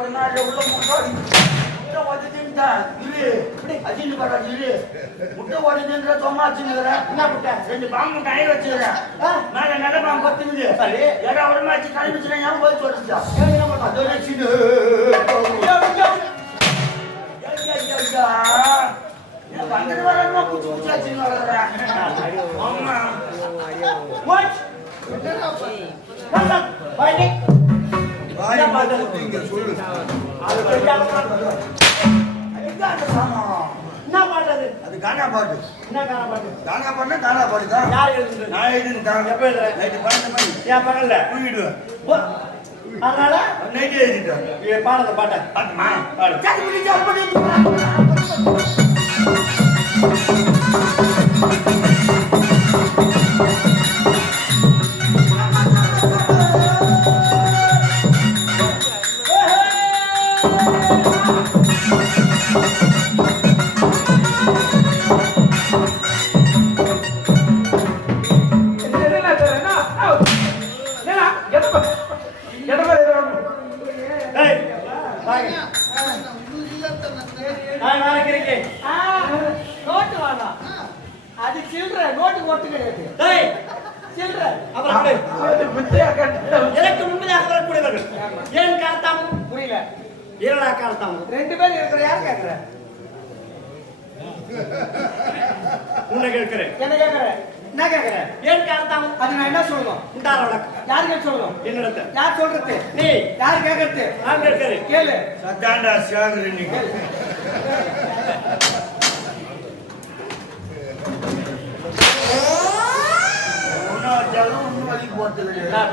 ஒரு நாள் உள்ள முட்டை ஓடிட்டா இரு அஜின்னு பாரு இரு முட்டை ஓடிட்டு சும்மா வச்சுக்கிறேன் என்ன முட்டை 2 பாம்பு முட்டை வச்சுக்கிறேன் மேல நல்ல பாம்பு பத்துக்குது சரி ஏடா உடம்பு வச்சு கிளம்பிச்சுனா ஏன் போய் சொல்லிச்சா என்ன பண்ண அது வச்சுட்டு வந்துட்டு வரமா குச்சி குச்சி வச்சுன்னு வரேன் அம்மா வாட் பாய் பாய் மாட்டீங்க சொல்லு அது என்ன பாட்டு அது கானா பாட்டு என்ன கானா பாட்டு கானா பாட்டு கானா பாட்டு தான் யார் எழுதுறது நான் எழுதுறேன் எப்ப எழுதுறேன் நைட் 12 மணி ஏன் பகல்ல தூங்கிடுவேன் அதனால நைட் எழுதிட்டேன் ஏ பாடுற பாட்ட பாட்டுமா பாடு சரி முடிஞ்சு அப்படி எனக்கு முன்பதாக வரக்கூடியவர்கள் ஏன் காலத்தாமம் புரியல ஏழா காலத்தாமம் 2 பேர் இருக்கிற யார் கேட்கிற உன்னை கேட்கிறேன் என்ன கேட்கிறேன் என்ன கேட்கிறேன் ஏன் காலத்தாமம் அது நான் என்ன சொல்லணும் உண்டார வழக்கு யாருக்கு சொல்லணும் என்னிடத்தை யார் சொல்றது நீ யார் கேட்கறது நான் கேட்கிறேன் கேளு சத்தாண்டா சேகர் நீ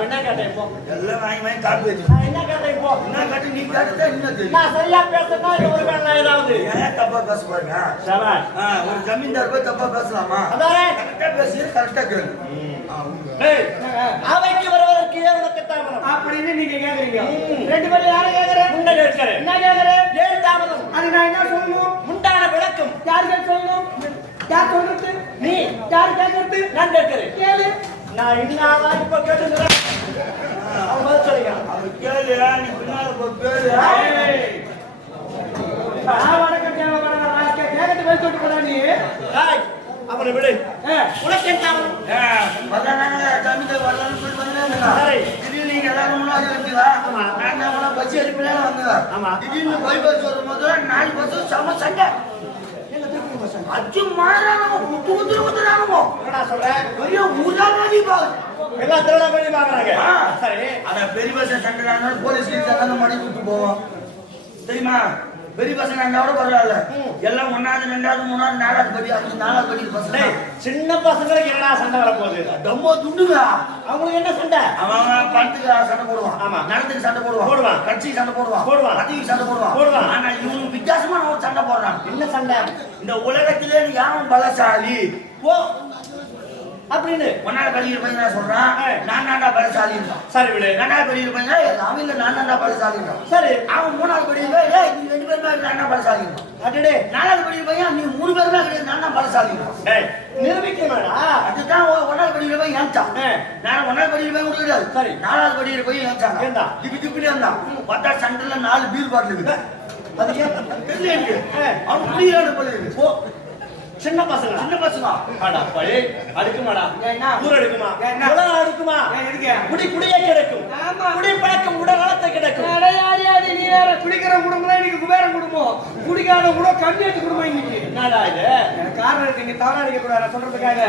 என்ன கேட்டேன் இப்போ எல்லாம் வாங்கி காப்பி என்ன கேட்டேன் இப்போ என்ன கேட்டு நீ கேட்டா என்ன தெரியும் நான் சரியா பேசுறதா ஒரு வேலை ஏதாவது ஏன் தப்பா பேச பாருங்க சவால் ஒரு ஜமீன்தார் போய் தப்பா பேசலாமா அதானே கரெக்டா பேசி கரெக்டா கேளு அவைக்கு வருவதற்கு ஏன் உனக்கு தாமதம் அப்படின்னு நீங்க கேக்குறீங்க 2 பேர்ல யாரை கேக்குறேன் முன்ன கேக்குறேன் என்ன கேக்குறேன் ஏன் தாமதம் அது நான் என்ன சொல்லணும் முண்டான விளக்கம் யாருக்கு சொல்லணும் யார் சொல்றது நீ யார் கேக்குறது நான் கேக்குறேன் கேளு நான் இன்னாவா இப்ப கேட்டுறேன் அவன் பதில் சொல்லுங்க அது கேளு நீ பின்னால போ கேளு வணக்கம் தேவபரண ராஜ்கே கேட்டு போய் சொல்லிட்டு போடா நீ டேய் அவனை விடு உனக்கு என்ன வந்தாங்க ஜமீன்தார் வரலாம்னு சொல்லிட்டு வந்தாங்க சரி திடீர்னு நீங்க எல்லாரும் முன்னாடி வந்தீங்க ஆமா நான் அவன பஸ் ஏறிப்பே வந்தேன் ஆமா திடீர்னு போய் பஸ் வரும்போது 4 பஸ் சம சண்டை அச்சு மாறானோ குத்துறானோ என்னடா சொல்ற பெரிய ஊதாவாதி பா எல்லாம் திருட பண்ணி பாக்குறாங்க சரி அத பெரிய பஸ் சண்டை போலீஸ் எல்லாம் மடி விட்டு போவோம் தெரியுமா பெரிய பசங்க அண்ணாவோட பரவாயில்ல எல்லாம் 1வது 2வது 3வது 4வது படி அது 4வது படி பசங்க சின்ன பசங்களுக்கு என்னடா சண்டை வரப்போகுது ரொம்ப துண்டுங்க அவங்களுக்கு என்ன சண்டை அவன் பணத்துக்கு சண்டை போடுவான் ஆமா நிலத்துக்கு சண்டை போடுவான் கட்சிக்கு சண்டை போடுவான் அதிக சண்டை போடுவான் ஆனா இவனுக்கு வித்தியாசமான ஒரு சண்டை போடுறான் என்ன சண்டை இந்த உலகத்திலே நீ யாரும் பலசாலி ஓ அப்படின்னு ஒன்னால படிக்கிற பையன் நான் சொல்றான் நான் தான்டா பலசாலி சரி விடு 2வது படிக்கிற பையன் அவன் இல்ல நான் தான்டா பலசாலி சரி அவன் 3வது படிக்கிற ஏய் நீ 2 பேருமே நான் தான் பலசாலி அடடே 4வது படிக்கிற பையன் நீ 3 பேருமே கிடையாது நான் தான் பலசாலி டேய் நிரூபிக்கணும்டா அதுதான் 1வது படிக்கிற பையன் ஏன்ச்சான் நான் 1வது படிக்கிற பையன் விடுறாரு சரி 4வது படிக்கிற பையன் ஏன்ச்சான் ஏண்டா திப்பிலே இருந்தான் பார்த்தா சென்டர்ல 4 பீர் பாட்டில் இருக்கு அது ஏன் தெரியல அவன் புரியாத போல இருக்கு ஓ சின்ன பசங்க அடா பழே அடுக்குமாடா என்ன ஊர் அடுக்குமா உலக அடுக்குமா எதுக்கு குடியே கிடைக்கும் ஆமா குடி பழக்கம் உடல் நலத்தை கிடைக்கும் அடையாடி நீ வேற குடிக்கிற குடும்பம் இன்னைக்கு குபேரன் குடும்பம் குடிக்காத கூட கண்ணியத்து குடும்பம் இன்னைக்கு என்னடா இது காரணம் நீங்க தவறா அடிக்க கூடாது சொல்றதுக்காக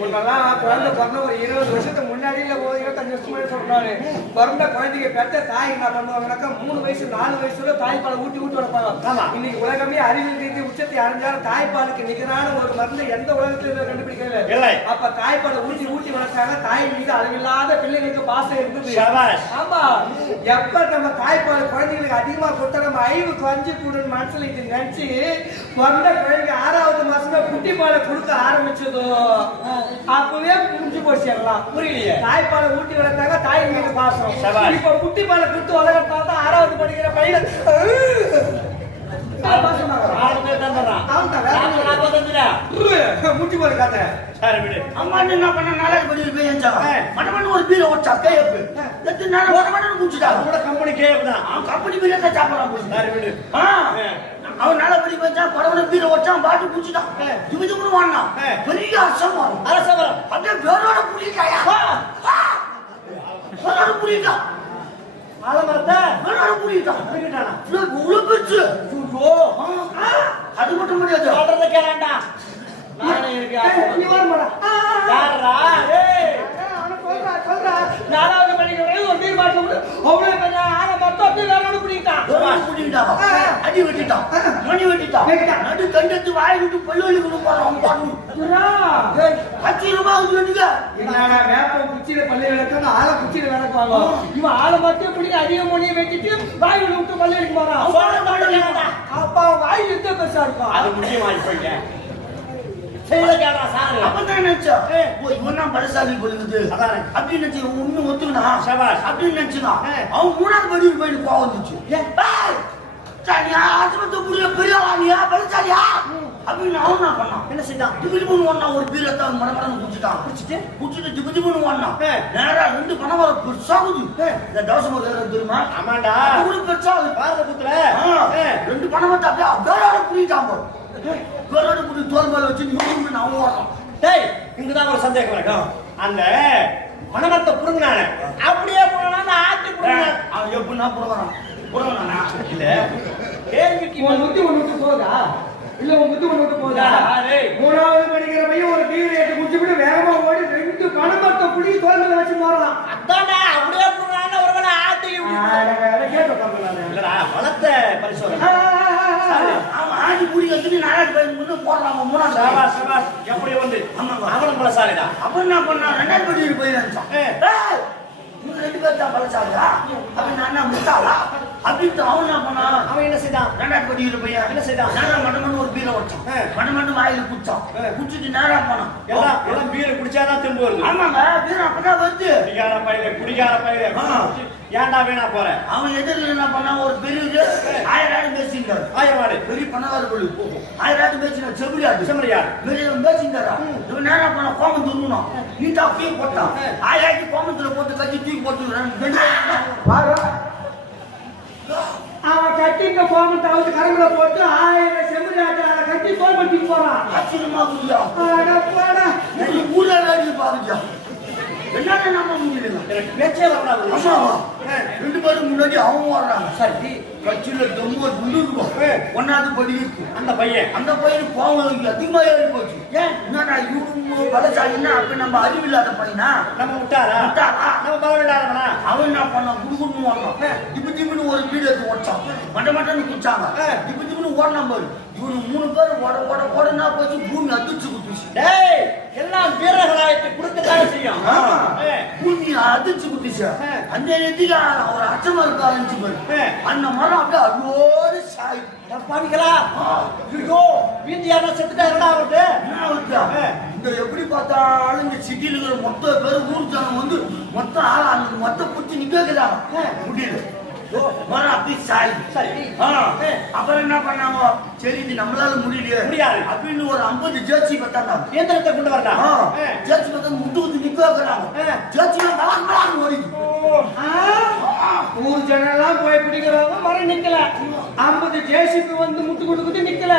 முன்னெல்லாம் குழந்தை பிறந்த ஒரு 20 வருஷத்துக்கு முன்னாடி இல்ல 25 வருஷம் முன்னாடி சொல்றாரு பிறந்த குழந்தைக்கு பெற்ற தாய் என்ன பண்ணுவாங்கன்னாக்கா 3 வயசு 4 வயசுல தாய்ப்பாலை ஊட்டி வளர்ப்பாங்க இன்னைக்கு உலகமே அறிவியல் ரீதி உச்சத்தை அடைஞ்சாலும் தாய்ப்பாலுக்கு நிகரான ஒரு மருந்து எந்த உலகத்திலும் கண்டுபிடிக்கல அப்ப தாய்ப்பாலை ஊட்டி வளர்த்தாங்க தாய் மீது அளவில்லாத பிள்ளைகளுக்கு பாசம் இருந்தது ஆமா எப்ப நம்ம தாய்ப்பால் குழந்தைகளுக்கு அதிகமா கொடுத்தா நம்ம ஐவுக்கு 5 கூட மனசுல இது நினைச்சு வந்த குழந்தைங்க 6வது மாசமே குட்டி பாலை கொடுக்க ஆரம்பிச்சதோ அப்பவே புரிஞ்சு போச்சு எல்லாம் புரியலையே தாய்ப்பாலை ஊட்டி வளர்த்தாங்க தாய் மீது பாசம் இப்ப குட்டி பாலை கொடுத்து வளர்த்தா 6வது படிக்கிற பையன் முட்டி போற கதை அம்மா என்ன பண்ண நாளைக்கு படி போய் ஒரு பீரை ஓட்டா கேப்பு எத்தனை நாள் ஒரு மணி குடிச்சிட்டா கம்பெனி கேக்குதான் கம்பெனி பிரியா தான் சாப்பிடறான் சார் வீடு அவன் நல்ல படி வச்சா படவன பீர வச்சான் பாட்டு குடிச்சிட்டான் திமிதுமுன்னு வாண்ணான் பெரிய அரசமரம் அப்படியே வேரோட புடிட்டாயா வேரோட புடிட்டான் ஆலமரத்தை வேரோட புடிட்டான் புடிட்டானா இவ்வளவு பெருசு ஐயோ அது மட்டும் முடியாது சொல்றத கேளண்டா நானே இருக்கேன் நீ வரமாடா யாரா ஏய் சொல்றா நாலாவது படிக்கிறேன் ஒரு தீர் பாட்டு அவ்வளவு பெரிய ஆலமரத்தை அப்படியே வேரோட புடிட்டான் அடி வெட்டிட்டான் மணி வெட்டிட்டான் நடு கண்டத்து வாய் விட்டு பல்லு போறான் என்னடா வேப்பம் குச்சியில பல்லு விளக்காம ஆளை குச்சியில விளக்குவாங்க இவன் ஆளை மட்டும் பிடிக்க அதிக மொழியை வெட்டிட்டு வாய் விட்டு பல்லு எடுக்க போறான் அப்பா வாய் யுத்த பெருசா இருக்கும் அது முக்கியமாயி போயிட்டேன் பலசாலி போலுது அப்படின்னு நினைச்சு உண்மை ஒத்துக்கணா அப்படின்னு நினைச்சுதான் அவன் மூணாவது படியில் போயிட்டு கோவம் வந்துச்சு அப்படின்னு அவன் என்ன பண்ணான் என்ன செய்தான் திபுதிபுன்னு ஒண்ணா ஒரு பீரத்தை மடமடன்னு குடிச்சிட்டான் குடிச்சிட்டு திபுதிபுன்னு ஒண்ணா நேரா 2 பணம் பெருசாகுது இந்த தோசை தெரியுமா ஆமாண்டா பெருசாகுது பாரத புத்துல 2 பணம் அப்படியே வேற புரியிட்டான் வேறோட புடி தோல் மேல வச்சு நூறு அவன் ஓடுறான் டேய் இங்கதான் ஒரு சந்தேகம் இருக்கும் அந்த மணமரத்தை புடுங்கினானே அப்படியே போனா ஆட்டி புடுங்கினான் அவன் எப்படின்னா புடுங்கினானா இல்ல கேள்விக்கு உன் புத்தி ஒண்ணு போதா இல்ல உன் புத்தி ஒண்ணு போதா மூணாவது படிக்கிற பையன் ஒரு டிவி ஏற்றி குடிச்சுட்டு வேகமா ஓடி 2 பணமரத்தை புடி தோல் மேல வச்சு போறான் அதானே அப்படியே புடுங்கினான ஒருவேளை ஆட்டி இல்லடா வளர்த்த பரிசோதனை அவன் ஆடி புடி வந்து நாராயண பையன் முன்ன போடுறான் மூணாவது சபாஸ் சபாஸ் எப்படி வந்து அவனும் பலசாலிடா அவன் என்ன பண்ணா 2வது படியில் போய் நினைச்சான் இவங்க 2 பேர் தான் பலசாலியா அவன் நான் முட்டாளா அப்படின்னு அவன் என்ன பண்ணா அவன் என்ன செய்தான் 2வது படியில் போய் என்ன செய்தான் நேரா மடமன்னு ஒரு பீரை வச்சான் மடமன்னு வாயில குடிச்சான் குடிச்சிட்டு நேரா போனான் எல்லாம் பீரை குடிச்சாதான் திரும்ப வருது ஆமாங்க பீரை அப்பதான் வருது குடிகார பயில ஏன்டா வேணா போற அவன் எதிரில் என்ன பண்ணா ஒரு பெரிய 1000 பேசிட்டாரு 1000 பெரிய பணக்கார கொள்ளு 1000 பேசினா செம்மறியாடு பெரிய பேசிட்டாரா இவன் நேரா பண்ண கோமம் தூணுனான் நீட்டா அப்படியே போட்டான் 1000 கோமத்துல போட்டு கட்டி தூக்கி போட்டு அவன் கட்டிங்க கோமத்தை அவுத்து கரங்குல போட்டு 1000 செம்மறியாட்டை கட்டி தோல் பட்டி போறான் ஆச்சரியமா புரியா ஊர்ல பாருங்க என்னன்னு நம்ப முடியல பேச்சே வரலாம் ஆமாவா 2 பேரும் முன்னாடி அவங்க வர்றாங்க சரி கட்சியில ரொம்ப குண்டுருக்கும் 1வது படி இருக்கு அந்த பையன் கோவம் அதிகமா ஏறி போச்சு ஏன் என்னடா இவரு பலசாலின்னா அப்ப நம்ம அறிவில்லாத பையனா நம்ம விட்டாரா நம்ம பலவில்லாதவனா அவன் என்ன பண்ணான் குடுகுடுன்னு ஓடணும் திபுன்னு ஒரு பீடு எடுத்து ஓட்டான் மட்டன்னு குடிச்சாங்க திபுன்னு ஓடணும் பாரு இவரு 3 பேர் ஓடனா போச்சு பூமி அதிர்ச்சி குத்துச்சு டேய் எல்லாம் வீரர்களாயிட்டு குடுக்கத்தானே செய்யும் பூமி அதிர்ச்சி குத்துச்சு அந்த நேரத்துக்கு அவர் அச்சமா இருக்க ஆரம்பிச்சு பாரு அந்த மரம் அப்படியே அதோடு சாய் பாணிகளா ஐயோ வீந்தியான செத்துட்டா என்னடா அவர்கிட்ட என்ன ஆகுது இந்த எப்படி பார்த்தாலும் இந்த சிட்டியில் இருக்கிற மொத்த பேர் ஊர் ஜனம் வந்து மொத்தம் ஆளா அந்த மொத்த குச்சி நிக்க வைக்கிறாங்க முடியல மரம் அப்படி சாய் சரி அப்புறம் என்ன பண்ணாங்க சரி இது நம்மளால முடியாது அப்படின்னு ஒரு 50 ஜேசி பத்தாங்க இயந்திரத்தை கொண்டு வரலாம் ஜேசி பத்தா முட்டு நிக்க வைக்கிறாங்க ஜேசி ஓடிது ஊர் ஜனெல்லாம் போய் பிடிக்கிறவங்க மரம் நிக்கல 50 ஜேசிபி வந்து முட்டு கொடுக்குது நிக்கல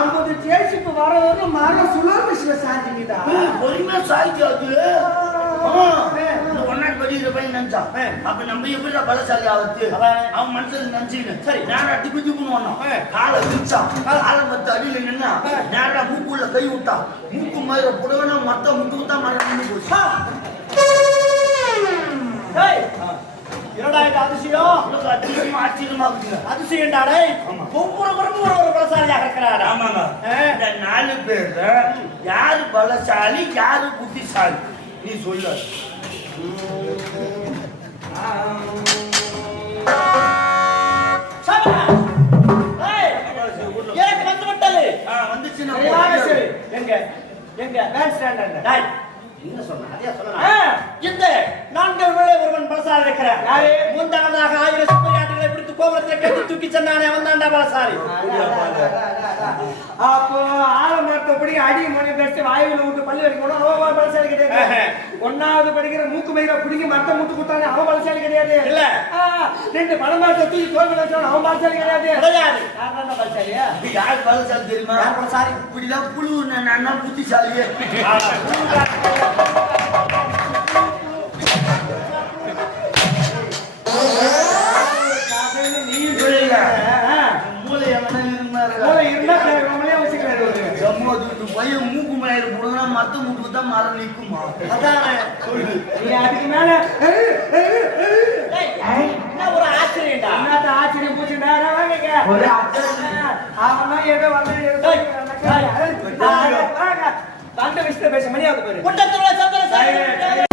50 ஜேசிபி வரவங்க மரம் சுழல் மிஷின சாஞ்சிக்கிட்டா பொறுமையா சாய்க்காது 1வது படிக்கிற பையன் நினைச்சான் அப்ப நம்ம எப்படி பலசாலி ஆகுது அவன் மனசுல நினைச்சுன்னு சரி நேரா திபுன்னு வந்தான் காலை விரிச்சான் காலை மத்த அடியில நின்னா நேரா மூக்குள்ள கை விட்டான் மூக்கு மாதிரி புடவனா மத்த முட்டு விட்டா மரம் நின்று போச்சு அதிசயம்டாடே ஒவ்வொருவரும் ஒரு பலசாலியாக இருக்கிறாரு ஆமாங்க இந்த 4 பேர்ல யாரு பலசாலி யாரு புத்திசாலி நீ சொல்ல இந்த 4 வேளை ஒருவன் பலசாலி இருக்கிறார் முந்தாவதாக 1000 செம்மறியாடுகளை பிடித்து கோபுரத்தில் கட்டி தூக்கி சென்னானே அவன் தான்டா பலசாலி. அப்போ ஆலமரத்தை பிடி அடி மணி கடிச்சு வாயுல விட்டு பள்ளி வரைக்கும் அவன் பலசாலி கிடையாது. 1வது படிக்கிற மூக்கு மயிரை பிடிங்கி மரத்தை முட்டு கொடுத்தானே அவன் பலசாலி கிடையாது. இல்ல 2 பழமரத்தை தூக்கி தோல் வச்சான் அவன் பலசாலி கிடையாது. கிடையாது. யார் பலசாலியா? யார் பலசாலி தெரியுமா? யார் பலசாலி? இப்படிதான் புழு நான் புத்திசாலியே. பையன் மூக்கு மயிறு போடுனா மத்த மூட்டுக்கு தான் மரம் நிற்குமா? அதானே சொல்லு. நீ அதுக்கு மேல என்ன ஒரு ஆச்சரியம்டா. என்னத்த ஆச்சரியம் பூச்சி நேரம் வாங்க. அவன் ஏதோ வந்து தண்ட விஷயத்தை பேச மணியாவது பாரு. குண்டத்துல சந்திர